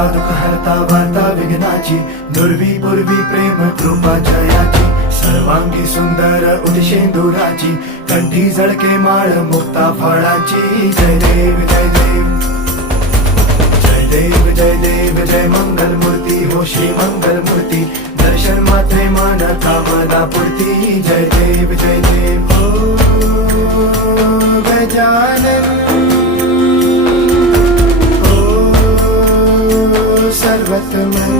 हरता दुःख हरता वार्ता विघ्नाची, दुर्वी पूर्वी प्रेम कृपा जयाची, सर्वांगी सुंदर उदिशेंदुराची, कंठी झळके माळ मुक्ता फळाची. जय देव जय देव जय देव जय देव जय मंगल मूर्ती हो श्री मंगल मूर्ती, दर्शन मात्रे मान कामना पूर्ती. जय देव जय देव हो गजानन हो सर्वतमन